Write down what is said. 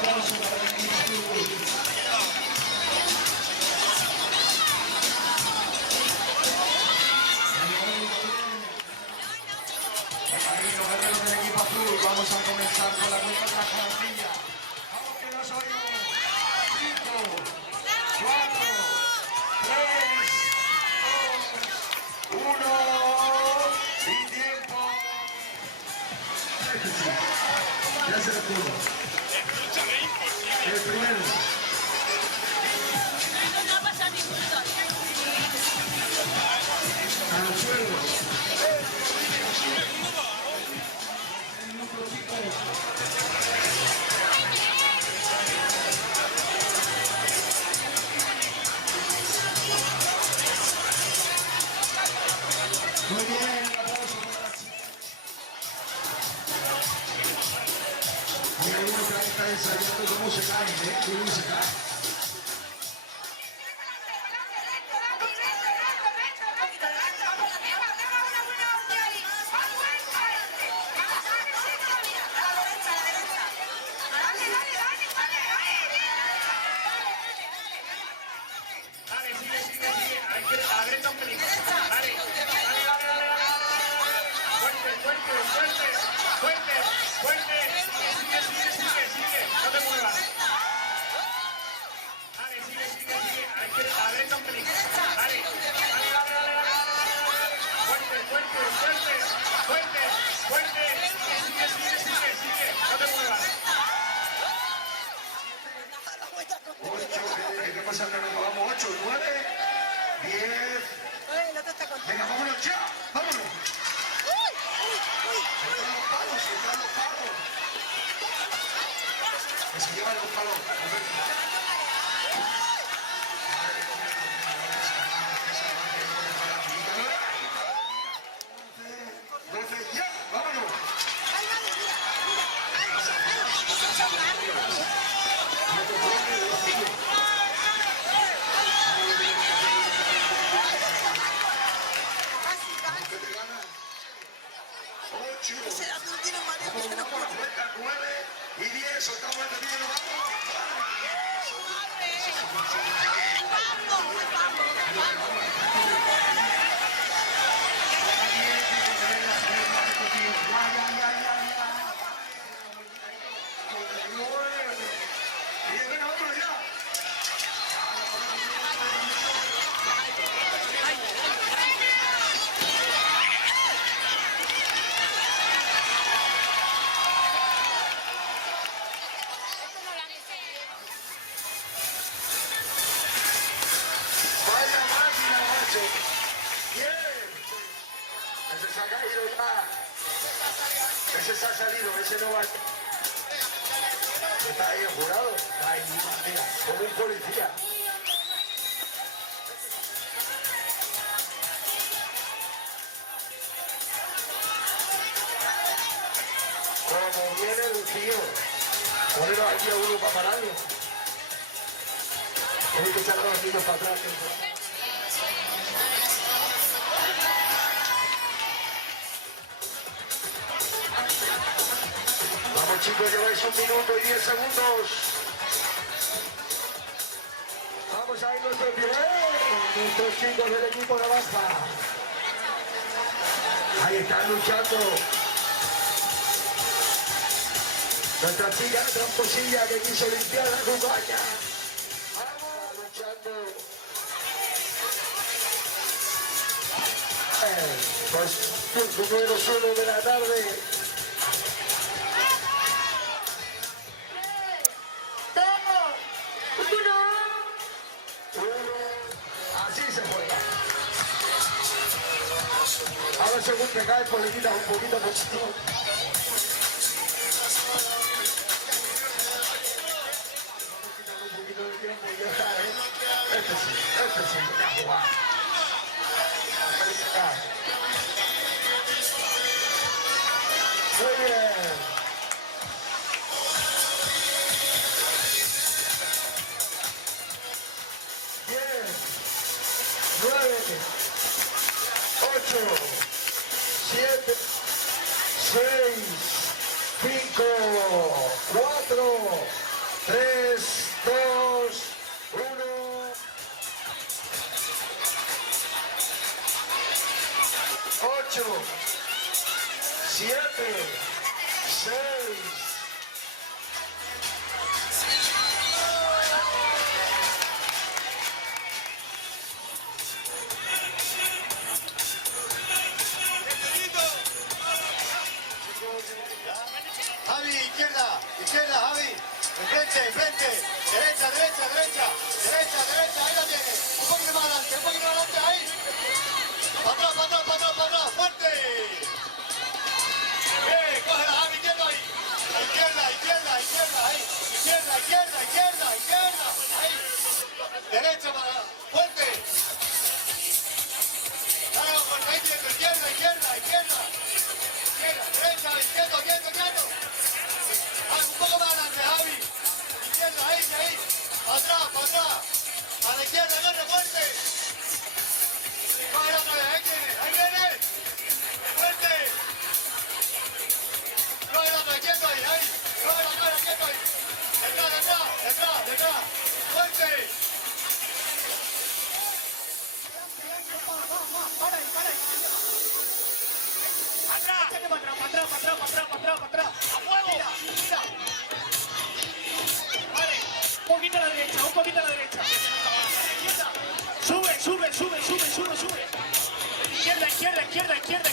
aplauso para el equipo azul. Ahí los guerreros del equipo azul, vamos a comenzar con la cuenta atrás con la silla. Vamos que nos oímos. 5, 4, 3, 2, 1 y tiempo. Ya se lo pudo. El primero. No pasa ningún A los suelos. Muy bien, un aplauso para la chica. Hay algunos que están ensayando cómo se caen, cómo se caen. Dale, sigue. A ver, un pelín. Dale. Fuerte. Sigue. No te muevas. Dale, sigue. A ver, un pelín. Dale. Fuerte. Sigue. No te muevas. 8, ¿qué pasa? Vamos, 8, 9, 10. Venga, vámonos ya, vámonos. Entran los palos. Que se llevan los palos. Ya, vámonos. Vamos por la cuenta, 9 y 10, soltamos el camino, vamos. Y venga, vámonos ya. Vaya máquina, macho. Bien. Ese se ha caído ya. Ese se ha salido, ese no va. Está ahí el jurado. Está ahí, mira, como un policía. Como viene el tío. Ponelo aquí a uno para pararlo. Hay que echar los niños para atrás. Vamos chicos, lleváis 1 minuto y 10 segundos. Vamos a ir nuestros chicos del equipo de Baja. Ahí están luchando. Nuestra chica de tramposilla que quiso limpiar la cucaña. Vamos luchando. Pues turno número 1 de la tarde. Así se juega. Ahora según te caes, pues le quitas un poquito de chico. Un poquito de tiempo y ya está, Este sí, viene a jugar. Muy bien. Bien. 9, 8, 7, 6, 5, 4, 7, 6. Javi, izquierda, izquierda, Javi. Enfrente, enfrente. Derecha, derecha, derecha. Derecha, derecha, ahí la tiene. Un poquito más adelante, ahí. Para atrás, para atrás, para atrás, para atrás. Fuerte. Bien, cógela, Javi, izquierda ahí. Izquierda, izquierda, izquierda, ahí. Izquierda, izquierda, izquierda, izquierda. Ahí. Derecha para fuerte. Dale, fuerte, ahí tiene, izquierda, izquierda, izquierda. Izquierda, derecha, izquierda, quieto, quieto. Un poco más adelante, Javi. Izquierda, ahí, ahí. Para atrás, para atrás. A la izquierda, agarre fuerte. Coge otra vez, ahí viene, ahí viene. Fuerte. Coge otra vez, quieto ahí, ahí. Coge la cara, quieto ahí. Detrás, detrás, detrás, detrás. Fuerte. ¡Atrás! Échate para atrás, para atrás, para atrás, para atrás, para atrás, para atrás. ¡A fuego! Mira, mira. Vale. Un poquito a la derecha, un poquito a la derecha. Izquierda. Sube, sube, sube, sube, sube, sube. Izquierda, izquierda, izquierda, izquierda,